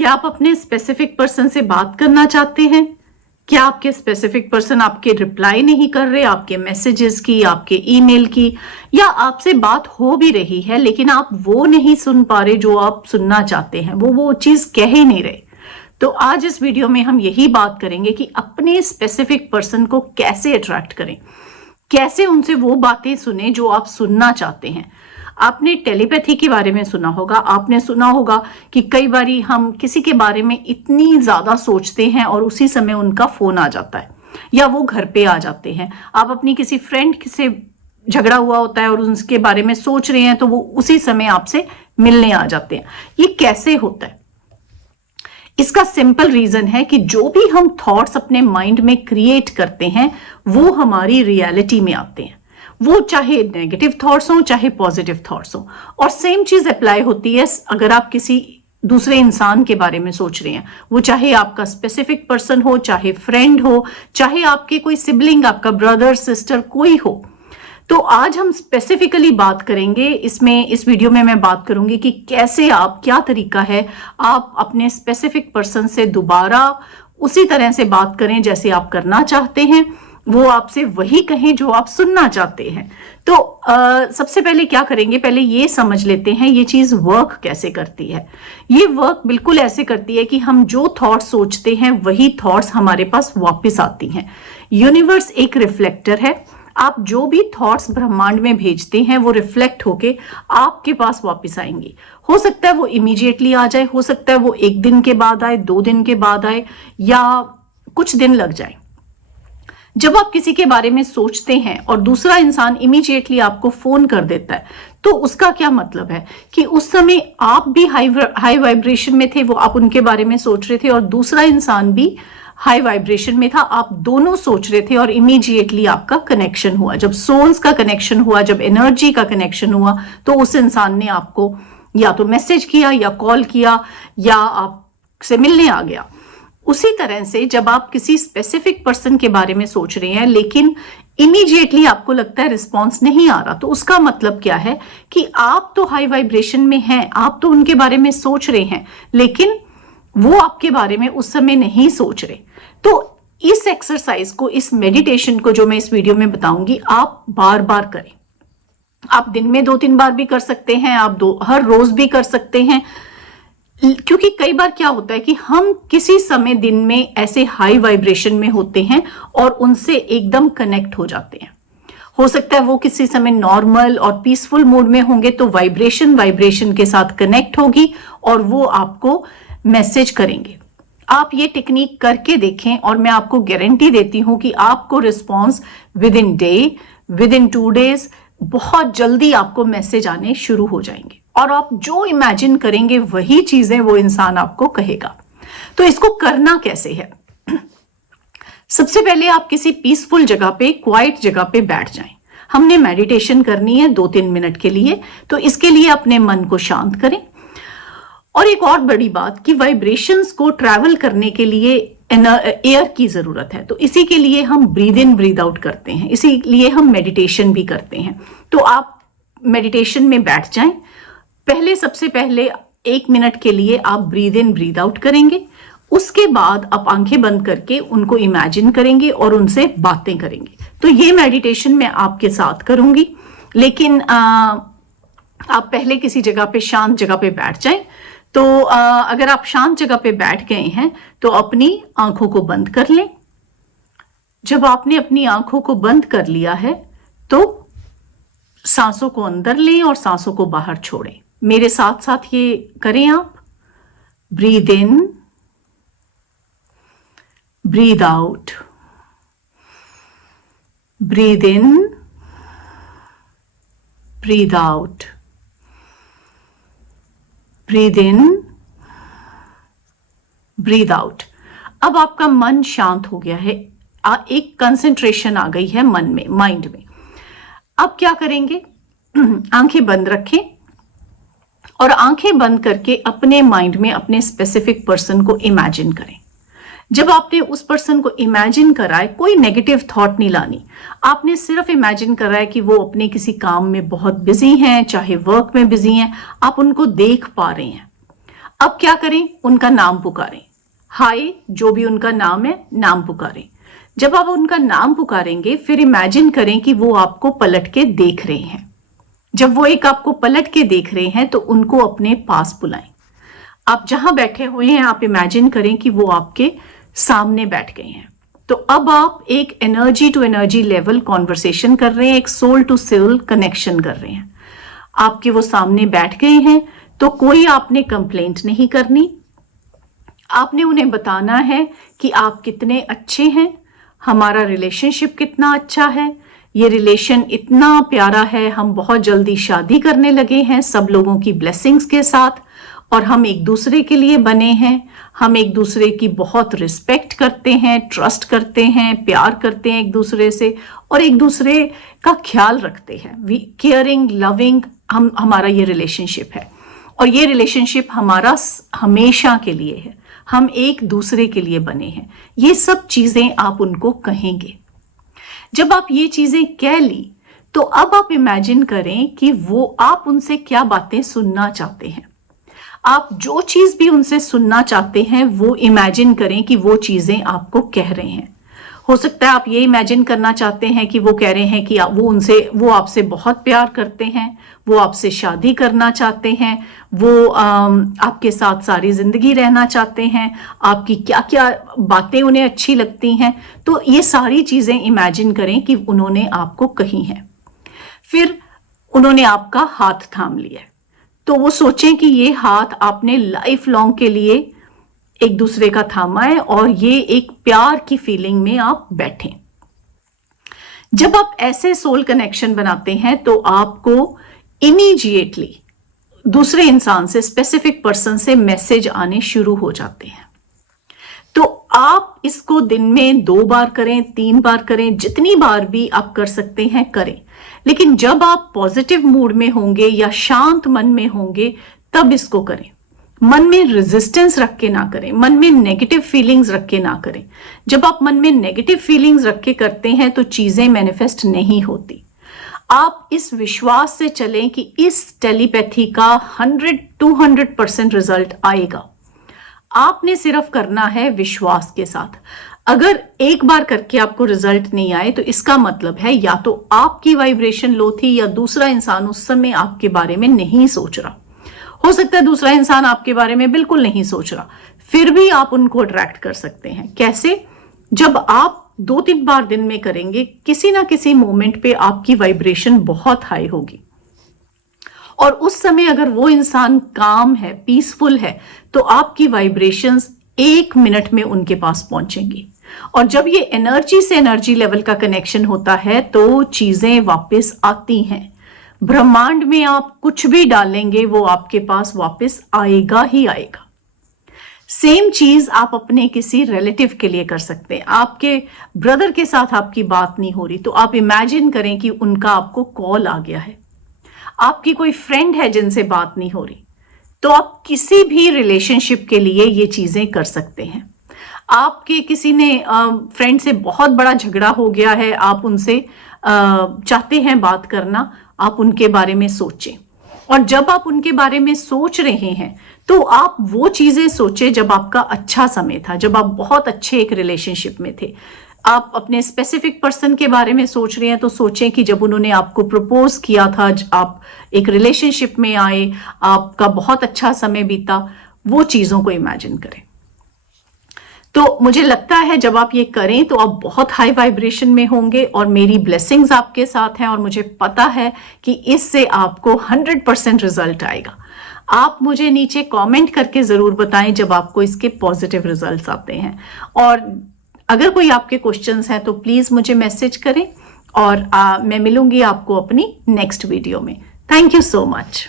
क्या आप अपने स्पेसिफिक पर्सन से बात करना चाहते हैं? क्या आपके स्पेसिफिक पर्सन आपके रिप्लाई नहीं कर रहे, आपके मैसेजेस की, आपके ईमेल की, या आपसे बात हो भी रही है लेकिन आप वो नहीं सुन पा रहे जो आप सुनना चाहते हैं, वो चीज कह ही नहीं रहे। तो आज इस वीडियो में हम यही बात करेंगे कि अपने स्पेसिफिक पर्सन को कैसे अट्रैक्ट करें, कैसे उनसे वो बातें सुने जो आप सुनना चाहते हैं। आपने टेलीपैथी के बारे में सुना होगा, आपने सुना होगा कि कई बारी हम किसी के बारे में इतनी ज्यादा सोचते हैं और उसी समय उनका फोन आ जाता है या वो घर पे आ जाते हैं। आप अपनी किसी फ्रेंड से झगड़ा हुआ होता है और उसके बारे में सोच रहे हैं तो वो उसी समय आपसे मिलने आ जाते हैं। ये कैसे होता है? इसका सिंपल रीजन है कि जो भी हम थॉट्स अपने माइंड में क्रिएट करते हैं वो हमारी रियलिटी में आते हैं। वो चाहे नेगेटिव थॉट्स हो चाहे पॉजिटिव थॉट्स हो। और सेम चीज अप्लाई होती है अगर आप किसी दूसरे इंसान के बारे में सोच रहे हैं, वो चाहे आपका स्पेसिफिक पर्सन हो, चाहे फ्रेंड हो, चाहे आपके कोई सिबलिंग, आपका ब्रदर सिस्टर कोई हो। तो आज हम स्पेसिफिकली बात करेंगे इस वीडियो में मैं बात करूंगी कि कैसे आप, क्या तरीका है आप अपने स्पेसिफिक पर्सन से दोबारा उसी तरह से बात करें जैसे आप करना चाहते हैं, वो आपसे वही कहें जो आप सुनना चाहते हैं। तो सबसे पहले क्या करेंगे, पहले ये समझ लेते हैं ये चीज वर्क कैसे करती है। ये वर्क बिल्कुल ऐसे करती है कि हम जो थॉट्स सोचते हैं वही थॉट्स हमारे पास वापस आती हैं। यूनिवर्स एक रिफ्लेक्टर है। आप जो भी थॉट्स ब्रह्मांड में भेजते हैं वो रिफ्लेक्ट होके आपके पास वापस आएंगी। हो सकता है वो इमीडिएटली आ जाए, हो सकता है वो 1 दिन के बाद आए, 2 दिन के बाद आए, या कुछ दिन लग जाए। जब आप किसी के बारे में सोचते हैं और दूसरा इंसान इमीडिएटली आपको फोन कर देता है तो उसका क्या मतलब है कि उस समय आप भी हाई वाइब्रेशन में थे, वो आप उनके बारे में सोच रहे थे, और दूसरा इंसान भी हाई वाइब्रेशन में था, आप दोनों सोच रहे थे और इमीडिएटली आपका कनेक्शन हुआ। जब सोल्स का कनेक्शन हुआ, जब एनर्जी का कनेक्शन हुआ, तो उस इंसान ने आपको या तो मैसेज किया या कॉल किया या आपसे मिलने आ गया। उसी तरह से जब आप किसी स्पेसिफिक पर्सन के बारे में सोच रहे हैं लेकिन इमीडिएटली आपको लगता है रिस्पॉन्स नहीं आ रहा, तो उसका मतलब क्या है कि आप तो हाई वाइब्रेशन में हैं, आप तो उनके बारे में सोच रहे हैं लेकिन वो आपके बारे में उस समय नहीं सोच रहे। तो इस एक्सरसाइज को, इस मेडिटेशन को जो मैं इस वीडियो में बताऊंगी, आप बार बार करें। आप दिन में 2-3 बार भी कर सकते हैं, आप हर रोज भी कर सकते हैं। क्योंकि कई बार क्या होता है कि हम किसी समय दिन में ऐसे हाई वाइब्रेशन में होते हैं और उनसे एकदम कनेक्ट हो जाते हैं। हो सकता है वो किसी समय नॉर्मल और पीसफुल मूड में होंगे तो वाइब्रेशन के साथ कनेक्ट होगी और वो आपको मैसेज करेंगे। आप ये टेक्निक करके देखें और मैं आपको गारंटी देती हूं कि आपको response with in day, with in 2 days, बहुत जल्दी आपको मैसेज आने शुरू हो जाएंगे और आप जो इमेजिन करेंगे वही चीजें वो इंसान आपको कहेगा। तो इसको करना कैसे है? सबसे पहले आप किसी पीसफुल जगह पे, क्वाइट जगह पे बैठ जाएं। हमने मेडिटेशन करनी है 2-3 मिनट के लिए, तो इसके लिए अपने मन को शांत करें। और एक और बड़ी बात कि वाइब्रेशंस को ट्रैवल करने के लिए एयर की जरूरत है, तो इसी के लिए हम ब्रीद इन ब्रीद आउट करते हैं, इसीलिए हम मेडिटेशन भी करते हैं। तो आप मेडिटेशन में बैठ जाएं। सबसे पहले 1 मिनट के लिए आप ब्रीद इन ब्रीद आउट करेंगे। उसके बाद आप आंखें बंद करके उनको इमेजिन करेंगे और उनसे बातें करेंगे। तो ये मेडिटेशन मैं आपके साथ करूंगी, लेकिन आप पहले किसी जगह पे, शांत जगह पे बैठ जाएं। तो अगर आप शांत जगह पे बैठ गए हैं तो अपनी आंखों को बंद कर लें। जब आपने अपनी आंखों को बंद कर लिया है तो सांसों को अंदर लें और सांसों को बाहर छोड़ें। मेरे साथ साथ ये करें आप। Breathe in, breathe out, breathe in, breathe out, breathe in, breathe out. अब आपका मन शांत हो गया है, एक कंसंट्रेशन आ गई है मन में, माइंड में। अब क्या करेंगे? आंखें बंद रखें और आंखें बंद करके अपने माइंड में अपने स्पेसिफिक पर्सन को इमेजिन करें। जब आपने उस पर्सन को इमेजिन करा है, कोई नेगेटिव थॉट नहीं लानी, आपने सिर्फ इमेजिन करा है कि वो अपने किसी काम में बहुत बिजी हैं, चाहे वर्क में बिजी हैं, आप उनको देख पा रहे हैं। अब क्या करें, उनका नाम पुकारें। हाय, जो भी उनका नाम है, नाम पुकारें। जब आप उनका नाम पुकारेंगे फिर इमेजिन करें कि वो आपको पलट के देख रहे हैं। जब वो एक आपको पलट के देख रहे हैं तो उनको अपने पास बुलाएं। आप जहां बैठे हुए हैं आप इमेजिन करें कि वो आपके सामने बैठ गए हैं। तो अब आप एक energy to energy level conversation कर रहे हैं, एक सोल टू सोल कनेक्शन कर रहे हैं। आपके वो सामने बैठ गए हैं तो कोई आपने कंप्लेंट नहीं करनी। आपने उन्हें बताना है कि आप कितने अच्छे हैं, हमारा रिलेशनशिप कितना अच्छा है, ये रिलेशन इतना प्यारा है, हम बहुत जल्दी शादी करने लगे हैं सब लोगों की ब्लेसिंग्स के साथ, और हम एक दूसरे के लिए बने हैं। हम एक दूसरे की बहुत रिस्पेक्ट करते हैं, ट्रस्ट करते हैं, प्यार करते हैं एक दूसरे से, और एक दूसरे का ख्याल रखते हैं। वी केयरिंग, लविंग, हमारा ये रिलेशनशिप है, और ये रिलेशनशिप हमारा हमेशा के लिए है। हम एक दूसरे के लिए बने हैं। ये सब चीजें आप उनको कहेंगे। जब आप ये चीजें कह ली तो अब आप इमेजिन करें कि वो आप उनसे क्या बातें सुनना चाहते हैं। आप जो चीज भी उनसे सुनना चाहते हैं वो इमेजिन करें कि वो चीजें आपको कह रहे हैं। हो सकता है आप ये इमेजिन करना चाहते हैं कि वो कह रहे हैं कि वो आपसे बहुत प्यार करते हैं, वो आपसे शादी करना चाहते हैं, वो आपके साथ सारी जिंदगी रहना चाहते हैं, आपकी क्या क्या बातें उन्हें अच्छी लगती हैं। तो ये सारी चीजें इमेजिन करें कि उन्होंने आपको कही हैं। फिर उन्होंने आपका हाथ थाम लिया, तो वो सोचें कि ये हाथ आपने लाइफ लॉन्ग के लिए एक दूसरे का थामा है और ये एक प्यार की फीलिंग में आप बैठे। जब आप ऐसे सोल कनेक्शन बनाते हैं तो आपको इमीडिएटली दूसरे इंसान से, स्पेसिफिक पर्सन से मैसेज आने शुरू हो जाते हैं। तो आप इसको दिन में 2 बार करें, 3 बार करें, जितनी बार भी आप कर सकते हैं करें। लेकिन जब आप पॉजिटिव मूड में होंगे या शांत मन में होंगे तब इसको करें। मन में रेजिस्टेंस रख के ना करें, मन में नेगेटिव फीलिंग्स रख के ना करें। जब आप मन में नेगेटिव फीलिंग्स रख के करते हैं तो चीजें मैनिफेस्ट नहीं होती। आप इस विश्वास से चलें कि इस टेलीपैथी का 100-200% रिजल्ट आएगा। आपने सिर्फ करना है विश्वास के साथ। अगर एक बार करके आपको रिजल्ट नहीं आए तो इसका मतलब है या तो आपकी वाइब्रेशन लो थी या दूसरा इंसान उस समय आपके बारे में नहीं सोच रहा। हो सकता है दूसरा इंसान आपके बारे में बिल्कुल नहीं सोच रहा, फिर भी आप उनको अट्रैक्ट कर सकते हैं। कैसे? जब आप 2-3 बार दिन में करेंगे, किसी ना किसी मोमेंट पे आपकी वाइब्रेशन बहुत हाई होगी, और उस समय अगर वो इंसान काम है, पीसफुल है, तो आपकी वाइब्रेशंस 1 मिनट में उनके पास पहुंचेंगी। और जब ये एनर्जी से एनर्जी लेवल का कनेक्शन होता है तो चीजें वापस आती हैं। ब्रह्मांड में आप कुछ भी डालेंगे वो आपके पास वापस आएगा ही आएगा। सेम चीज आप अपने किसी रिलेटिव के लिए कर सकते हैं। आपके ब्रदर के साथ आपकी बात नहीं हो रही तो आप इमेजिन करें कि उनका आपको कॉल आ गया है। आपकी कोई फ्रेंड है जिनसे बात नहीं हो रही, तो आप किसी भी रिलेशनशिप के लिए ये चीजें कर सकते हैं। आपके किसी ने फ्रेंड से बहुत बड़ा झगड़ा हो गया है, आप उनसे चाहते हैं बात करना, आप उनके बारे में सोचें। और जब आप उनके बारे में सोच रहे हैं तो आप वो चीजें सोचें जब आपका अच्छा समय था, जब आप बहुत अच्छे एक रिलेशनशिप में थे। आप अपने स्पेसिफिक पर्सन के बारे में सोच रहे हैं तो सोचें कि जब उन्होंने आपको प्रपोज किया था, आप एक रिलेशनशिप में आए, आपका बहुत अच्छा समय बीता, वो चीजों को इमेजिन करें। तो मुझे लगता है जब आप ये करें तो आप बहुत हाई वाइब्रेशन में होंगे और मेरी ब्लेसिंग्स आपके साथ हैं, और मुझे पता है कि इससे आपको 100% रिजल्ट आएगा। आप मुझे नीचे कमेंट करके जरूर बताएं जब आपको इसके पॉजिटिव रिजल्ट्स आते हैं। और अगर कोई आपके क्वेश्चंस हैं तो प्लीज मुझे मैसेज करें, और मैं मिलूंगी आपको अपनी नेक्स्ट वीडियो में। Thank you so much.